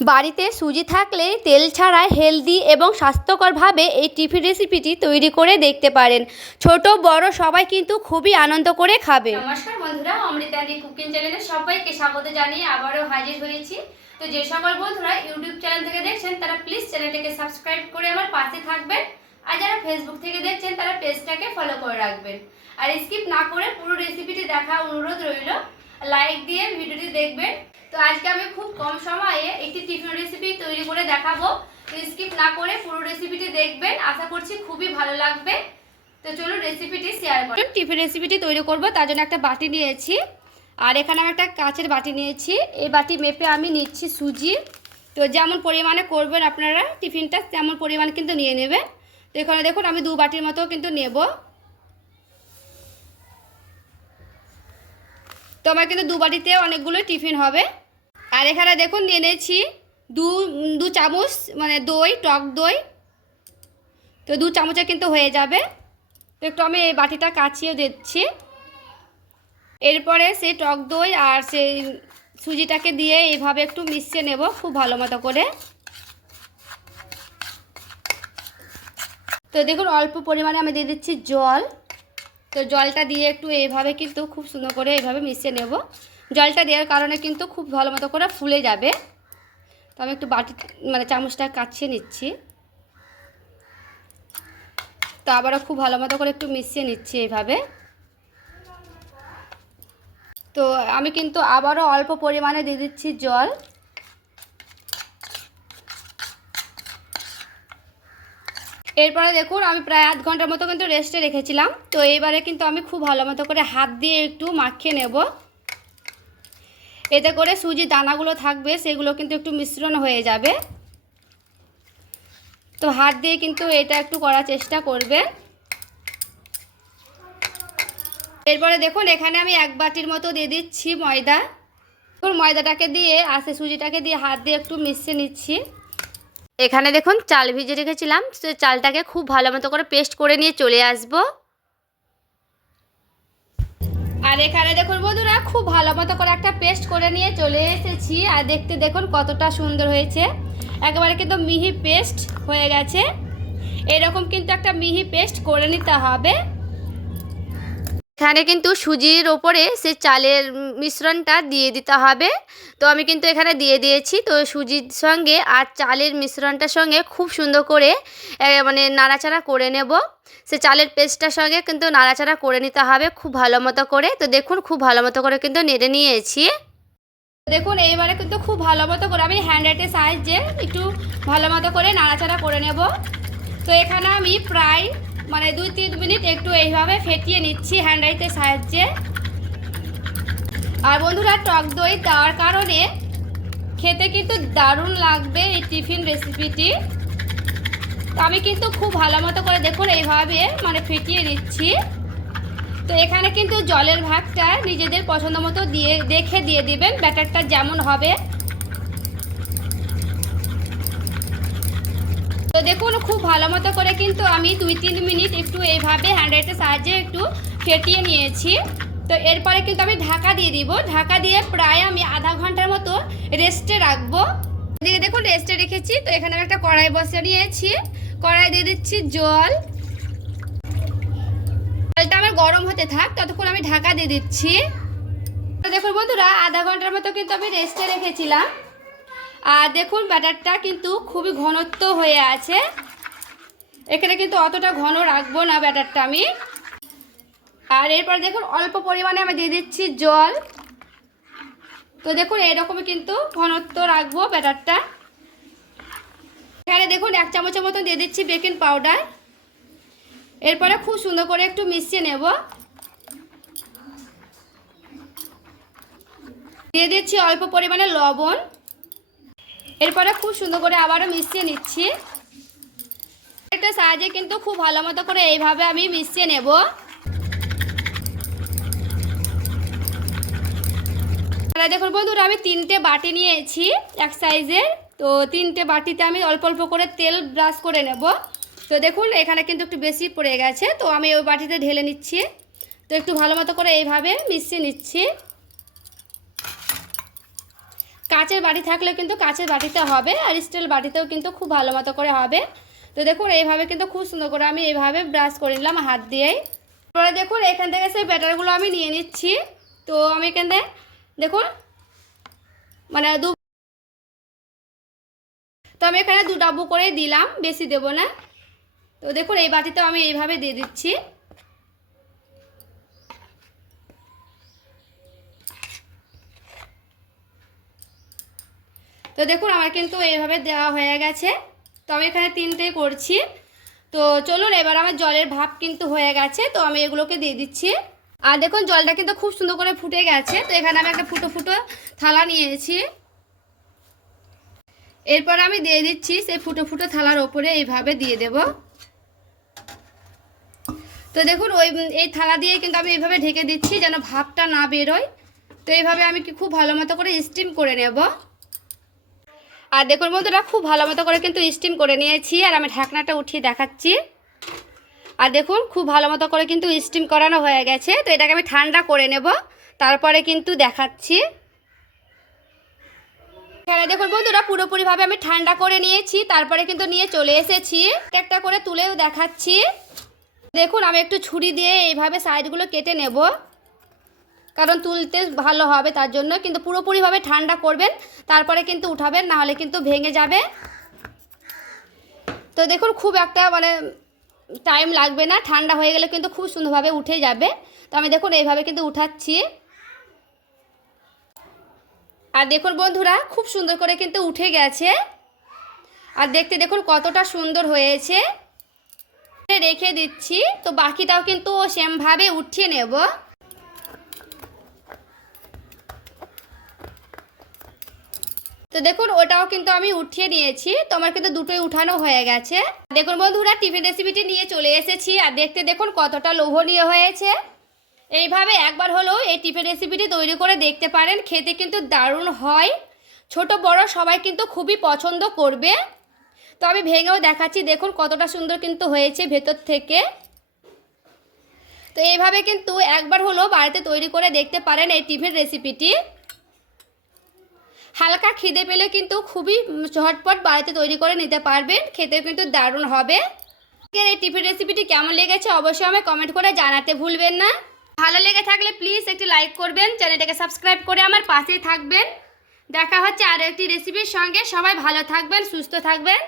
বাড়িতে সুজি থাকলে তেল ছাড়া হেলদি এবং স্বাস্থ্যকরভাবে এই টিফিন রেসিপিটি তৈরি করে দেখতে পারেন। ছোট বড় সবাই কিন্তু খুবই আনন্দ করে খাবে। নমস্কার বন্ধুরা, অমৃতাদি কুকিং চ্যানেলে সবাইকে স্বাগত জানিয়ে আবারও হাজির হয়েছি। তো যে সকল বন্ধুরা ইউটিউব চ্যানেল থেকে দেখছেন তারা প্লিজ চ্যানেলটিকে সাবস্ক্রাইব করে আমার পাশে থাকবেন, আর যারা ফেসবুক থেকে দেখছেন তারা পেজটাকে ফলো করে রাখবেন। আর স্কিপ না করে পুরো রেসিপিটি দেখা অনুরোধ রইল, লাইক দিয়ে ভিডিওটি দেখবেন। তো আজকে আমি খুব কম সময়ে একটি টিফিন রেসিপি তৈরি করে দেখাবো। তো স্কিপ না করে পুরো রেসিপিটি দেখবেন, আশা করছি খুবই ভালো লাগবে। তো চলুন রেসিপিটি শেয়ার করি। টিফিন রেসিপিটি তৈরি করব, তার জন্য একটা বাটি নিয়েছি, আর এখানে আমি একটা কাচের বাটি নিয়েছি। এই বাটি মেপে আমি নিচ্ছি সুজি। তো যেমন পরিমাণে করবেন আপনারা টিফিনটা তেমন পরিমাণ কিন্তু নিয়ে নেবেন। তো এখানে দেখুন আমি 2 বাটির মতো কিন্তু নেব। তো আমার কিন্তু 2 বাটিতে অনেকগুলো টিফিন হবে। আর এখানে দেখুন নিয়ে নিয়েছি দু চামচ মানে দই, টক দই। তো 2 চামচে কিন্তু হয়ে যাবে। তো একটু আমি এই বাটিটা কাচিয়ে দিচ্ছি। এরপরে সেই টক দই আর সেই সুজিটাকে দিয়ে এইভাবে একটু মিশিয়ে নেব খুব ভালো মতো করে। তো দেখুন অল্প পরিমাণে আমি দিয়ে দিচ্ছি জল। তো জলটা দিয়ে একটু এইভাবে কিন্তু খুব সুন্দর করে এইভাবে মিশিয়ে নেব। জলটা দেওয়ার কারণে কিন্তু খুব ভালো মতো করে ফুলে যাবে। তো আমি একটু বাটি মানে চামচটা কাচিয়ে নিচ্ছি। তো আবারও খুব ভালো মতো করে একটু মিশিয়ে নিচ্ছি এইভাবে। তো আমি কিন্তু আবারও অল্প পরিমাণে দিয়ে দিচ্ছি জল। এরপরে দেখুন আমি প্রায় আধ ঘন্টার মতো কিন্তু রেস্টে রেখেছিলাম। তো এইবারে কিন্তু আমি খুব ভালো মতো করে হাত দিয়ে একটু মাখিয়ে নেব। এতে করে সুজি দানাগুলো থাকবে সেগুলো কিন্তু একটু মিশ্রণ হয়ে যাবে। তো হাত দিয়ে কিন্তু এটা একটু করার চেষ্টা করবেন। এরপরে দেখুন এখানে আমি 1 বাটির মতো দিয়ে দিচ্ছি ময়দা। ময়দাটাকে দিয়ে সুজিটাকে দিয়ে হাত দিয়ে একটু মিশিয়ে নিচ্ছি। এখানে দেখুন চাল ভিজিয়ে রেখেছিলাম, তো চালটাকে খুব ভালো মতো করে পেস্ট করে নিয়ে চলে আসব। আর এখানে দেখুন বন্ধুরা খুব ভালো মতো করে একটা পেস্ট করে নিয়ে চলে এসেছি। আর দেখতে দেখুন কতটা সুন্দর হয়েছে, একেবারে কিন্তু মিহি পেস্ট হয়ে গেছে। এরকম কিন্তু একটা মিহি পেস্ট করে নিতে হবে। এখানে কিন্তু সুজির ওপরে সে চালের মিশ্রণটা দিয়ে দিতে হবে। তো আমি কিন্তু এখানে দিয়ে দিয়েছি। তো সুজির সঙ্গে আর চালের মিশ্রণটার সঙ্গে খুব সুন্দর করে মানে নাড়াচাড়া করে নেব। সে চালের পেস্টটার সঙ্গে কিন্তু নাড়াচাড়া করে নিতে হবে খুব ভালো মতো করে। তো দেখুন খুব ভালো মতো করে কিন্তু নেড়ে নিয়েছি। দেখুন এইবারে কিন্তু খুব ভালো মতো করে আমি হ্যান্ডের সাহায্যে একটু ভালো মতো করে নাড়াচাড়া করে নেব। তো এখানে আমি প্রায় মানে 2-3 মিনিট একটু এইভাবে ফেটিয়ে নিচ্ছি হ্যান্ডাইটের সাহায্যে। আর বন্ধুরা টক দই দেওয়ার কারণে খেতে কিন্তু দারুণ লাগবে এই টিফিন রেসিপিটি। তো আমি কিন্তু খুব ভালো মতো করে দেখুন এইভাবে মানে ফেটিয়ে নিচ্ছি। তো এখানে কিন্তু জলের ভাগটা নিজেদের পছন্দ মতো দেখে দিয়ে দিবেন ব্যাটারটা যেমন হবে। তো দেখুন খুব ভালো মতো করে কিন্তু আমি 2-3 মিনিট একটু এইভাবে হ্যান্ডের সাহায্যে একটু ফেটিয়ে নিয়েছি। তো এরপরে কিন্তু আমি ঢাকা দিয়ে দিব। ঢাকা দিয়ে প্রায় আমি আধা ঘন্টার মতো রেস্টে রাখবো। এদিকে দেখুন রেস্টে রেখেছি। তো এখানে আমি একটা কড়াই বসিয়ে নিয়েছি, কড়াই দিয়ে দিচ্ছি জল। জলটা আমার গরম হতে থাক, ততক্ষণ আমি ঢাকা দিয়ে দিচ্ছি। তো দেখুন বন্ধুরা আধা ঘন্টার মতো কিন্তু আমি রেস্টে রেখেছিলাম। আর দেখুন ব্যাটারটা কিন্তু খুবই ঘনত্ব হয়ে আছে। এখানে কিন্তু অতটা ঘন রাখবো না ব্যাটারটা আমি। আর এরপর দেখুন অল্প পরিমাণে আমি দিয়ে দিচ্ছি জল। তো দেখুন এরকমই কিন্তু ঘনত্ব রাখবো ব্যাটারটা। এখানে দেখুন 1 চামচের মতো দিয়ে দিচ্ছি বেকিং পাউডার। এরপরে খুব সুন্দর করে একটু মিশিয়ে নেব। দিয়ে দিচ্ছি অল্প পরিমাণে লবণ। এরপরে খুব সুন্দর করে আবারও মিশিয়ে নিচ্ছি। একটা সাহায্যে কিন্তু খুব ভালো মতো করে এইভাবে আমি মিশিয়ে নেব। দেখুন বন্ধুরা আমি 3টে বাটি নিয়েছি এক সাইজের। তো 3টে বাটিতে আমি অল্প অল্প করে তেল ব্রাশ করে নেব। তো দেখুন এখানে কিন্তু একটু বেশি পড়ে গেছে, তো আমি ওই বাটিতে ঢেলে নিচ্ছি। তো একটু ভালো মতো করে এইভাবে মিশিয়ে নিচ্ছি। কাচের বাটি থাকলেও কিন্তু কাচের বাটিতে হবে, আর স্টিল বাটিতেও কিন্তু খুব ভালো মতো করে হবে। তো দেখুন এইভাবে কিন্তু খুব সুন্দর করে আমি এইভাবে ব্রাশ করে নিলাম হাত দিয়েই। তারপরে দেখুন এখান থেকে সেই ব্যাটারগুলো আমি নিয়ে নিচ্ছি। তো আমি এখানে দেখুন মানে আমি এখানে 2 ডাব্বু করে দিলাম, বেশি দেব না। তো দেখুন এই বাটিতেও আমি এইভাবে দিয়ে দিচ্ছি। তো দেখুন আমার কিন্তু এইভাবে দেওয়া হয়ে গেছে। তো আমি এখানে 3টে করছি। তো চলুন এবার আমার জলের ভাপ কিন্তু হয়ে গেছে, তো আমি এগুলোকে দিয়ে দিচ্ছি। আর দেখুন জলটা কিন্তু খুব সুন্দর করে ফুটে গেছে। তো এখানে আমি একটা ফুটো ফুটো থালা নিয়েছি। এরপর আমি দিয়ে দিচ্ছি সেই ফুটো ফুটো থালার ওপরে এইভাবে দিয়ে দেব। তো দেখুন এই থালা দিয়ে কিন্তু আমি এইভাবে ঢেকে দিচ্ছি যেন ভাপটা না বেরোয়। তো এইভাবে আমি খুব ভালো মতো করে স্টিম করে নেব। আর দেখুন বন্ধুরা খুব ভালো মতো করে কিন্তু স্টিম করে নিয়েছি, আর আমি ঢাকনাটা উঠিয়ে দেখাচ্ছি। আর দেখুন খুব ভালো মতো করে কিন্তু স্টিম করানো হয়ে গেছে। তো এটাকে আমি ঠান্ডা করে নেব, তারপরে কিন্তু দেখাচ্ছি। এখানে দেখুন বন্ধুরা পুরোপুরিভাবে আমি ঠান্ডা করে নিয়েছি, তারপরে কিন্তু নিয়ে চলে এসেছি। একটা করে তুলেও দেখাচ্ছি। দেখুন আমি একটু ছুরি দিয়ে এইভাবে সাইডগুলো কেটে নেব, কারণ তুলতে ভালো হবে তার জন্য। কিন্তু পুরোপুরিভাবে ঠান্ডা করবেন, তারপরে কিন্তু উঠাবেন, না হলে কিন্তু ভেঙে যাবে। তো দেখুন খুব একটা মানে টাইম লাগবে না, ঠান্ডা হয়ে গেলে কিন্তু খুব সুন্দরভাবে উঠে যাবে। তো আমি দেখুন এইভাবে কিন্তু উঠাচ্ছি। আর দেখুন বন্ধুরা খুব সুন্দর করে কিন্তু উঠে গেছে। আর দেখতে দেখুন কতটা সুন্দর হয়েছে। রেখে দিচ্ছি। তো বাকিটাও কিন্তু সেমভাবে উঠিয়ে নেব। তো দেখুন ওটাও কিন্তু আমি উঠিয়ে নিয়েছি। তো আমার কিন্তু দুটোই উঠানো হয়ে গেছে। দেখুন বন্ধুরা টিফিন রেসিপিটি নিয়ে চলে এসেছি, আর দেখতে দেখুন কতটা লোভনীয় হয়েছে। এইভাবে একবার হলেও এই টিফিন রেসিপিটি তৈরি করে দেখতে পারেন, খেতে কিন্তু দারুণ হয়। ছোট বড় সবাই কিন্তু খুবই পছন্দ করবে। তো আমি ভেঙেও দেখাচ্ছি, দেখুন কতটা সুন্দর কিন্তু হয়েছে ভেতর থেকে। তো এইভাবে কিন্তু একবার হলেও বাড়িতে তৈরি করে দেখতে পারেন এই টিফিন রেসিপিটি। হালকা খিদে পেলে কিন্তু খুবই ঝটপট বাড়িতে তৈরি করে নিতে পারবেন, খেতেও কিন্তু দারুণ হবে। এই টিফিন রেসিপিটি কেমন লেগেছে অবশ্যই আমায় কমেন্ট করে জানাতে ভুলবেন না। ভালো লেগে থাকলে প্লিজ একটি লাইক করবেন, চ্যানেলটাকে সাবস্ক্রাইব করে আমার পাশেই থাকবেন। দেখা হচ্ছে আরও একটি রেসিপির সঙ্গে। সবাই ভালো থাকবেন, সুস্থ থাকবেন।